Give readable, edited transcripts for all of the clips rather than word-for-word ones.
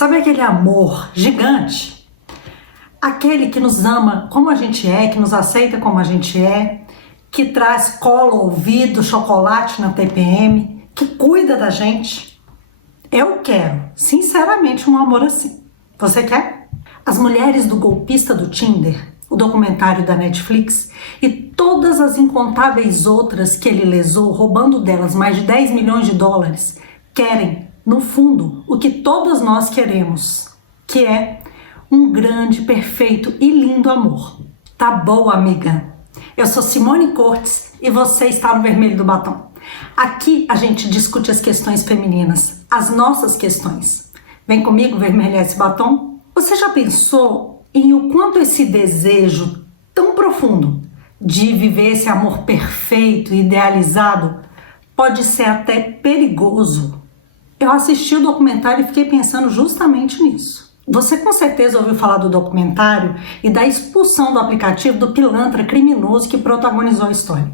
Sabe aquele amor gigante? Aquele que nos ama como a gente é, que nos aceita como a gente é, que traz cola, ouvido, chocolate na TPM, que cuida da gente. Eu quero, sinceramente, um amor assim. Você quer? As Mulheres do Golpista do Tinder, o documentário da Netflix, e todas as incontáveis outras que ele lesou, roubando delas mais de 10 milhões de dólares, querem, no fundo, o que todas nós queremos, que é um grande, perfeito e lindo amor. Tá boa, amiga? Eu sou Simone Cortes e você está no Vermelho do Batom. Aqui a gente discute as questões femininas, as nossas questões. Vem comigo vermelhar esse batom? Você já pensou em o quanto esse desejo tão profundo de viver esse amor perfeito e idealizado pode ser até perigoso? Eu assisti o documentário e fiquei pensando justamente nisso. Você com certeza ouviu falar do documentário e da expulsão do aplicativo do pilantra criminoso que protagonizou a história.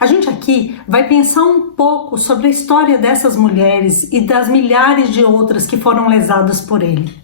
A gente aqui vai pensar um pouco sobre a história dessas mulheres e das milhares de outras que foram lesadas por ele.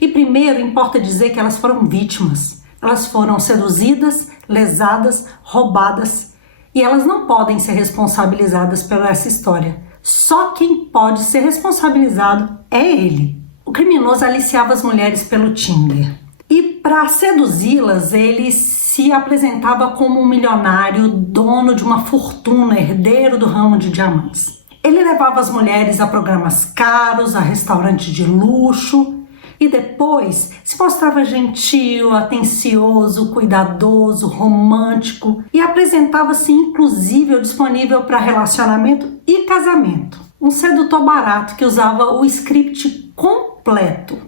E primeiro importa dizer que elas foram vítimas. Elas foram seduzidas, lesadas, roubadas e elas não podem ser responsabilizadas por essa história. Só quem pode ser responsabilizado é ele. O criminoso aliciava as mulheres pelo Tinder e para seduzi-las ele se apresentava como um milionário, dono de uma fortuna, herdeiro do ramo de diamantes. Ele levava as mulheres a programas caros, a restaurantes de luxo e depois se mostrava gentil, atencioso, cuidadoso, romântico e apresentava-se inclusive disponível para relacionamento e casamento. Um sedutor barato que usava o script completo.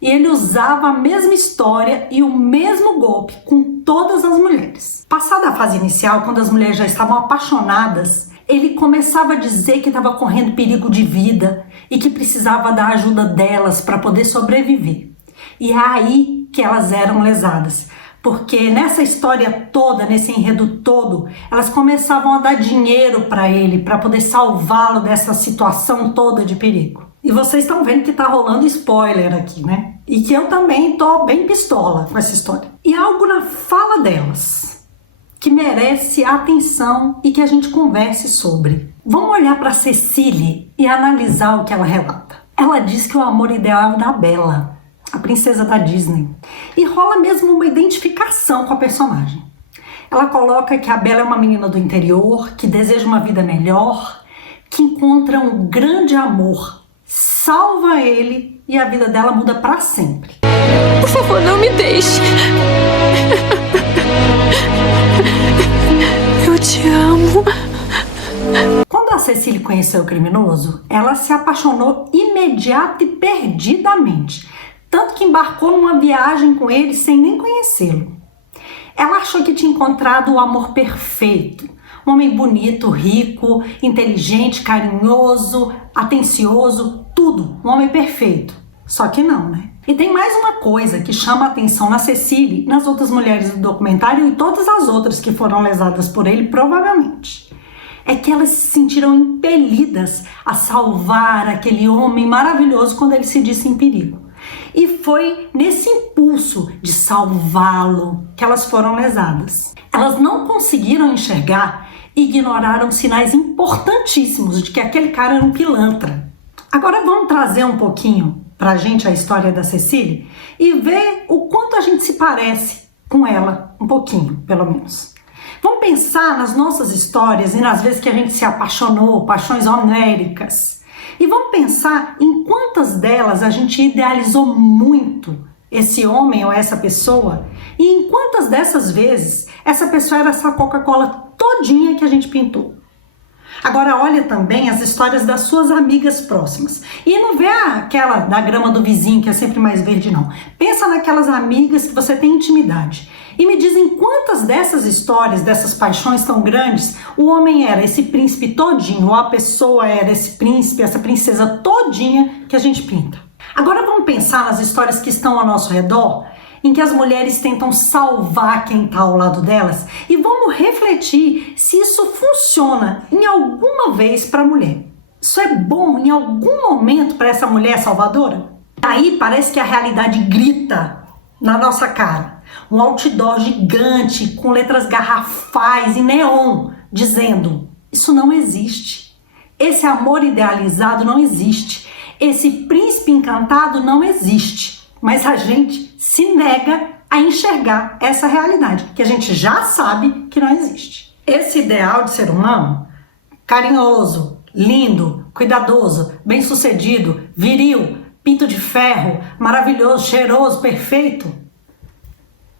E ele usava a mesma história e o mesmo golpe com todas as mulheres. Passada a fase inicial, quando as mulheres já estavam apaixonadas, ele começava a dizer que estava correndo perigo de vida e que precisava da ajuda delas para poder sobreviver. E é aí que elas eram lesadas. Porque nessa história toda, nesse enredo todo, elas começavam a dar dinheiro para ele, para poder salvá-lo dessa situação toda de perigo. E vocês estão vendo que tá rolando spoiler aqui, né? E que eu também tô bem pistola com essa história. E algo na fala delas que merece atenção e que a gente converse sobre. Vamos olhar para Cecily e analisar o que ela relata. Ela diz que o amor ideal é o da Bella, a princesa da Disney. E rola mesmo uma identificação com a personagem. Ela coloca que a Bella é uma menina do interior, que deseja uma vida melhor, que encontra um grande amor, salva ele e a vida dela muda para sempre. Por favor, não me deixe. Eu te amo. Quando a Cecily conheceu o criminoso, ela se apaixonou imediata e perdidamente. Tanto que embarcou numa viagem com ele sem nem conhecê-lo. Ela achou que tinha encontrado o amor perfeito. Um homem bonito, rico, inteligente, carinhoso, atencioso, tudo. Um homem perfeito. Só que não, né? E tem mais uma coisa que chama a atenção na Cecily e nas outras mulheres do documentário e todas as outras que foram lesadas por ele, provavelmente. É que elas se sentiram impelidas a salvar aquele homem maravilhoso quando ele se disse em perigo. E foi nesse impulso de salvá-lo que elas foram lesadas. Elas não conseguiram enxergar e ignoraram sinais importantíssimos de que aquele cara era um pilantra. Agora vamos trazer um pouquinho pra gente a história da Cecily e ver o quanto a gente se parece com ela, um pouquinho, pelo menos. Vamos pensar nas nossas histórias e nas vezes que a gente se apaixonou, paixões homéricas. E vamos pensar em quantas delas a gente idealizou muito esse homem ou essa pessoa e em quantas dessas vezes essa pessoa era essa Coca-Cola todinha que a gente pintou. Agora olha também as histórias das suas amigas próximas. E não vê aquela da grama do vizinho que é sempre mais verde, não. Pensa naquelas amigas que você tem intimidade. E me dizem quantas dessas histórias, dessas paixões tão grandes, o homem era esse príncipe todinho, ou a pessoa era esse príncipe, essa princesa todinha que a gente pinta. Agora vamos pensar nas histórias que estão ao nosso redor, em que as mulheres tentam salvar quem está ao lado delas, e vamos refletir se isso funciona em alguma vez para a mulher. Isso é bom em algum momento para essa mulher salvadora? Aí parece que a realidade grita na nossa cara. Um outdoor gigante com letras garrafais e neon dizendo: isso não existe. Esse amor idealizado não existe. Esse príncipe encantado não existe. Mas a gente se nega a enxergar essa realidade, que a gente já sabe que não existe. Esse ideal de ser humano, carinhoso, lindo, cuidadoso, bem-sucedido, viril, pinto de ferro, maravilhoso, cheiroso, perfeito,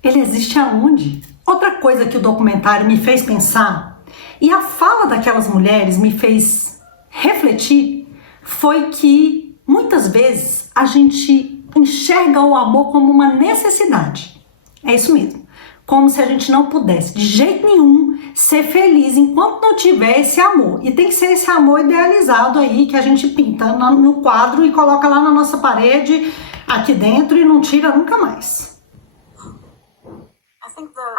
ele existe aonde? Outra coisa que o documentário me fez pensar, e a fala daquelas mulheres me fez refletir, foi que muitas vezes a gente enxerga o amor como uma necessidade. É isso mesmo. Como se a gente não pudesse, de jeito nenhum, ser feliz enquanto não tiver esse amor. E tem que ser esse amor idealizado aí, que a gente pinta no quadro e coloca lá na nossa parede, aqui dentro, e não tira nunca mais.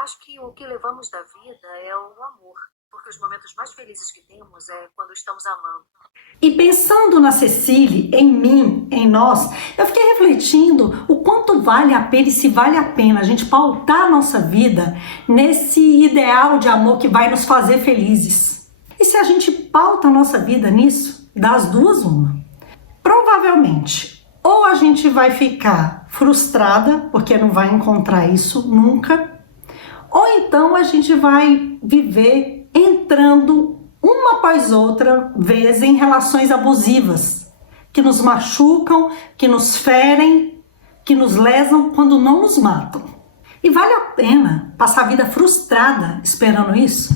Acho que o que levamos da vida é o amor. Porque os momentos mais felizes que temos é quando estamos amando. E pensando na Cecília, em mim, em nós, eu fiquei refletindo o quanto vale a pena e se vale a pena a gente pautar a nossa vida nesse ideal de amor que vai nos fazer felizes. E se a gente pauta a nossa vida nisso, das duas uma. Provavelmente, ou a gente vai ficar frustrada, porque não vai encontrar isso nunca, ou então a gente vai viver entrando uma após outra vez em relações abusivas, que nos machucam, que nos ferem, que nos lesam quando não nos matam. E vale a pena passar a vida frustrada esperando isso?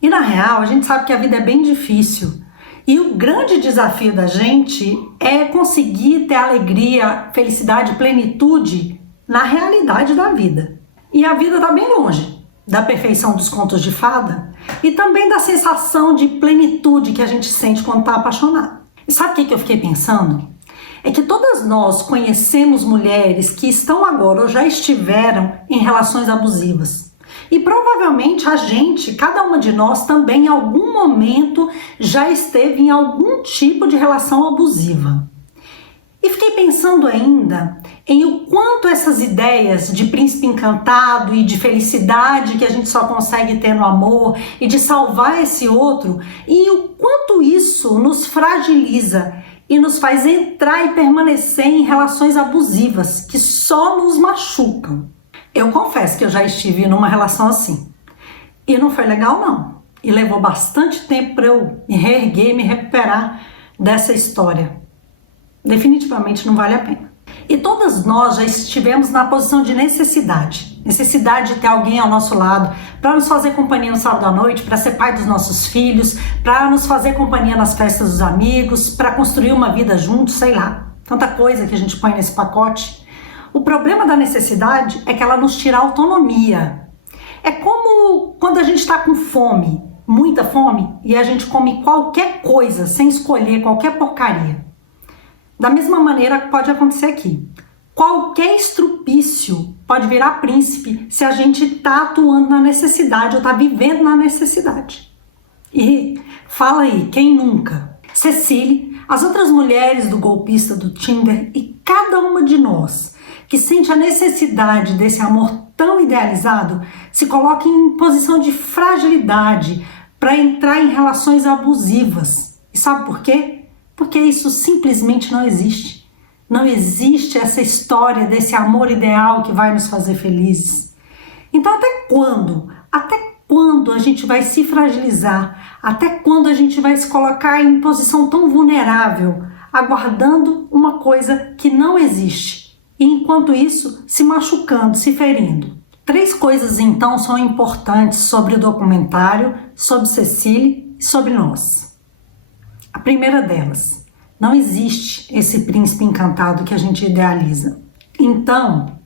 E na real, a gente sabe que a vida é bem difícil. E o grande desafio da gente é conseguir ter alegria, felicidade, plenitude na realidade da vida. E a vida está bem longe da perfeição dos contos de fada e também da sensação de plenitude que a gente sente quando está apaixonado. E sabe o que eu fiquei pensando? É que todas nós conhecemos mulheres que estão agora ou já estiveram em relações abusivas. E provavelmente a gente, cada uma de nós também em algum momento já esteve em algum tipo de relação abusiva. E fiquei pensando ainda em o quanto essas ideias de príncipe encantado e de felicidade que a gente só consegue ter no amor e de salvar esse outro, e o quanto isso nos fragiliza e nos faz entrar e permanecer em relações abusivas que só nos machucam. Eu confesso que eu já estive numa relação assim. E não foi legal não. E levou bastante tempo para eu me reerguer e me recuperar dessa história. Definitivamente não vale a pena. E todas nós já estivemos na posição de necessidade de ter alguém ao nosso lado para nos fazer companhia no sábado à noite, para ser pai dos nossos filhos, para nos fazer companhia nas festas dos amigos, para construir uma vida juntos, sei lá, tanta coisa que a gente põe nesse pacote. O problema da necessidade é que ela nos tira a autonomia. É como quando a gente está com fome, muita fome, e a gente come qualquer coisa sem escolher, qualquer porcaria. Da mesma maneira que pode acontecer aqui. Qualquer estrupício pode virar príncipe se a gente está atuando na necessidade ou está vivendo na necessidade. E fala aí, quem nunca? Cecília, as outras mulheres do golpista do Tinder e cada uma de nós que sente a necessidade desse amor tão idealizado se coloca em posição de fragilidade para entrar em relações abusivas. E sabe por quê? Porque isso simplesmente não existe. Não existe essa história desse amor ideal que vai nos fazer felizes. Então até quando? Até quando a gente vai se fragilizar? Até quando a gente vai se colocar em posição tão vulnerável, aguardando uma coisa que não existe? E enquanto isso, se machucando, se ferindo. 3 coisas então são importantes sobre o documentário, sobre Cecília e sobre nós. A primeira delas, não existe esse príncipe encantado que a gente idealiza. Então,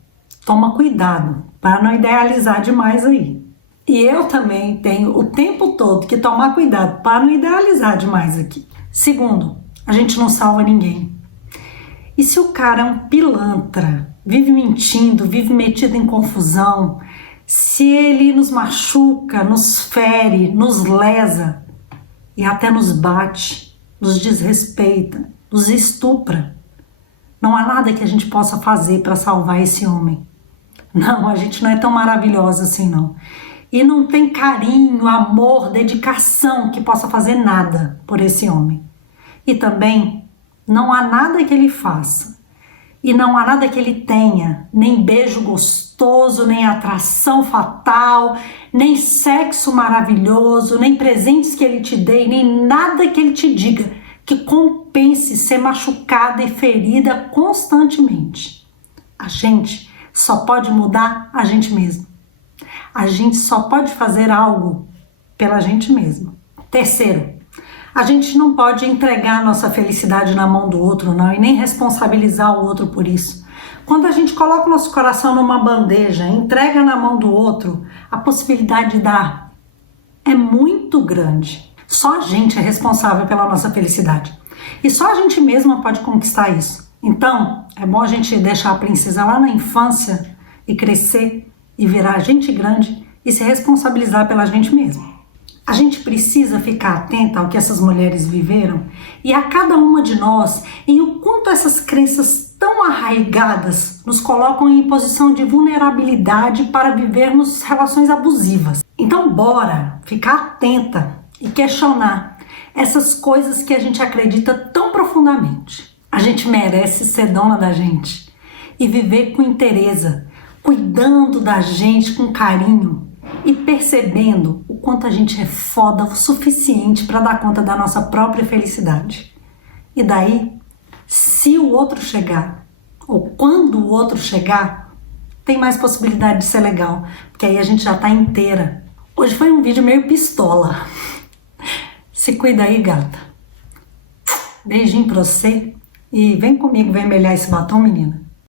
toma cuidado para não idealizar demais aí. E eu também tenho o tempo todo que tomar cuidado para não idealizar demais aqui. Segundo, a gente não salva ninguém. E se o cara é um pilantra, vive mentindo, vive metido em confusão, se ele nos machuca, nos fere, nos lesa e até nos bate, nos desrespeita, nos estupra, Não há nada que a gente possa fazer para salvar esse homem. Não, a gente não é tão maravilhosa assim, não. E não tem carinho, amor, dedicação que possa fazer nada por esse homem. E também não há nada que ele faça. E não há nada que ele tenha, nem beijo gostoso, nem atração fatal, nem sexo maravilhoso, nem presentes que ele te dê, nem nada que ele te diga que compense ser machucada e ferida constantemente. A gente só pode mudar a gente mesmo. A gente só pode fazer algo pela gente mesmo. Terceiro, a gente não pode entregar a nossa felicidade na mão do outro, não, e nem responsabilizar o outro por isso. Quando a gente coloca o nosso coração numa bandeja, entrega na mão do outro, a possibilidade de dar é muito grande. Só a gente é responsável pela nossa felicidade. E só a gente mesma pode conquistar isso. Então, é bom a gente deixar a princesa lá na infância e crescer e virar gente grande e se responsabilizar pela gente mesma. A gente precisa ficar atenta ao que essas mulheres viveram e a cada uma de nós em o quanto essas crenças tão arraigadas nos colocam em posição de vulnerabilidade para vivermos relações abusivas. Então bora ficar atenta e questionar essas coisas que a gente acredita tão profundamente. A gente merece ser dona da gente e viver com inteireza, cuidando da gente com carinho e percebendo o quanto a gente é foda o suficiente para dar conta da nossa própria felicidade. E daí, se o outro chegar, ou quando o outro chegar, tem mais possibilidade de ser legal, porque aí a gente já tá inteira. Hoje foi um vídeo meio pistola. Se cuida aí, gata. Beijinho pra você e vem comigo vermelhar esse batom, menina.